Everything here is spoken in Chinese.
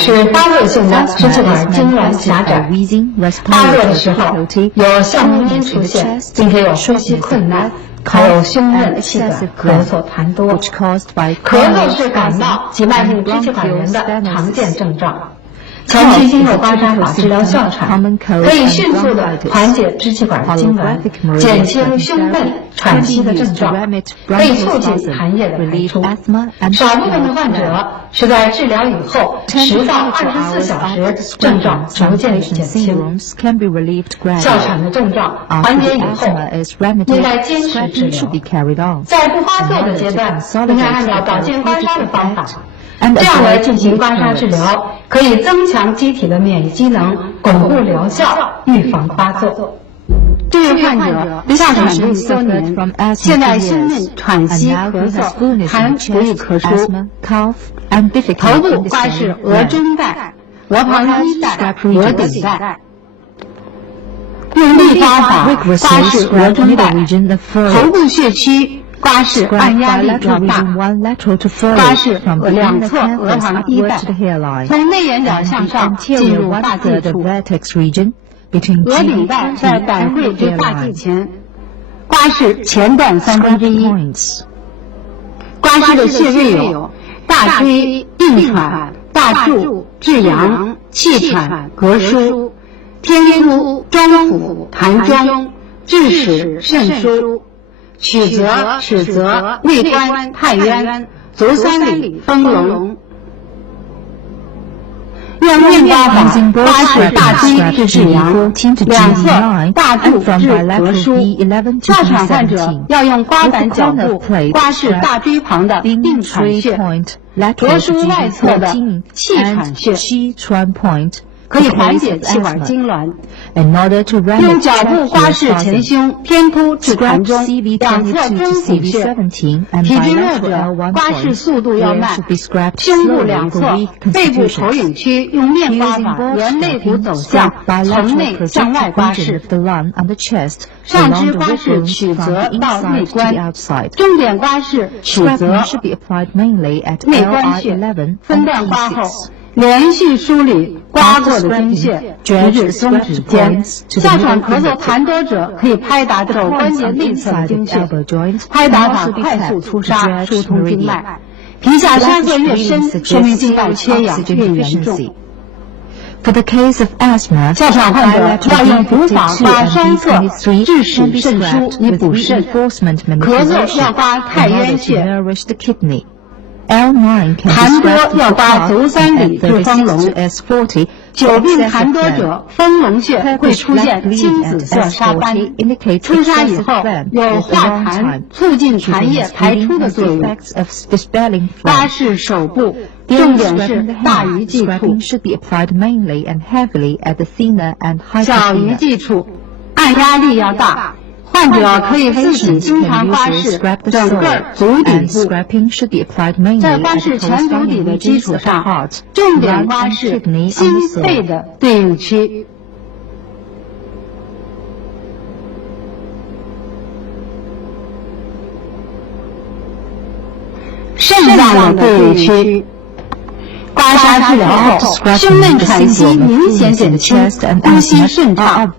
是发作性的支气管痉挛狭窄。发作的时候有橡木音出现，并且有呼吸困难，还有胸闷、气短、咳嗽痰多。咳嗽是感冒及慢性支气管炎的常见症状。前期经过刮痧法治疗哮喘，可以迅速地缓解支气管痉挛，减轻胸闷、喘息的症状，可以促进痰液的排出。少部分的患者是在治疗以后10到24小时，症状逐渐的减轻。哮喘的症状缓解以后，应该坚持治疗。在不发作的阶段，应该按照保健刮痧的方法。这样来进行刮痧治疗，可以增强机体的免疫机能，巩固疗效，预防发作。这位患者哮喘症多年，现在胸闷、喘息、咳嗽，痰不易咳出。头部刮拭额中带、额旁衣带、额顶带。用力刮法刮拭额中带，头部血区刮拭按压力较大，刮拭两侧额旁衣带，从内眼角向上进入大际处。额顶带在胆会至大际前，刮拭前段1/3。刮拭的穴位有大椎、硬喘、大柱、至阳、气喘、膈腧、天突、中府、膻中、至始、肾腧、曲泽、尺泽、内关、太渊、足三里、丰隆。用面刮法刮拭大椎至至阳，两侧大柱至膈腧。哮喘患者要用刮板脚部刮拭大椎旁的定喘穴、膈腧外侧的气喘穴，可以缓解气管痉挛。用脚部刮拭前胸、天突至膻中，两侧中府穴。体质弱者刮拭速度要慢。胸部两侧、背部头顶区用面刮法沿肋骨走向，从内向外刮拭。上肢刮拭曲泽到内关，重点刮拭曲泽、内关穴。分段刮后，连续梳理刮过的经穴，直至松指尖。哮喘咳嗽痰多者，可以拍打肘关节内侧的经穴，拍打法快速粗沙，疏通经脉。皮下沙色越深，说明静脉缺氧越严重。哮喘患者要用补法刮双侧，致使肾疏以补肾。咳嗽要刮太渊穴。痰多要刮足三里至丰隆。久病痰多者，丰隆穴会出现青紫色沙斑，出沙以后有化痰、促进痰液排出的作用。刮拭手部，重点是大鱼际处、小鱼际处，按压力要大。患者可以自己经常刮拭整个足底部，在刮拭全足底的基础上，重点刮拭心肺的对应区。肾脏的对应区。刮痧治疗后，胸闷喘息明显减轻，呼吸顺畅。